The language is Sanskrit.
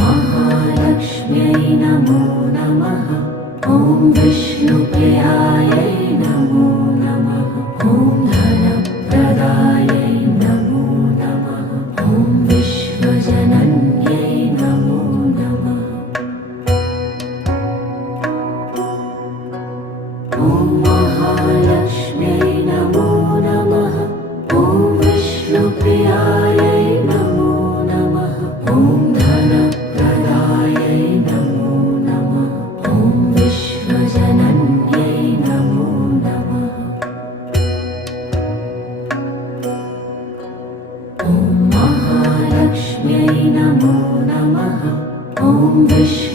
महालक्ष्म्यै नमो नमः। ॐ विष्णुप्रियायै नमो नमः। ॐ धनप्रदायै नमो नमः। ॐ विश्वजनन्यै नमो नमः। ॐ महालक्ष्म्यै नमो नमः। ॐ विष्णुप्रियायै नमो नमः। ॐ धनप्रदायै नमो नमः। ॐ विश्वजनन्यै नमो नमः। ॐ महालक्ष्म्यै नमो नमः। ॐ विष्णु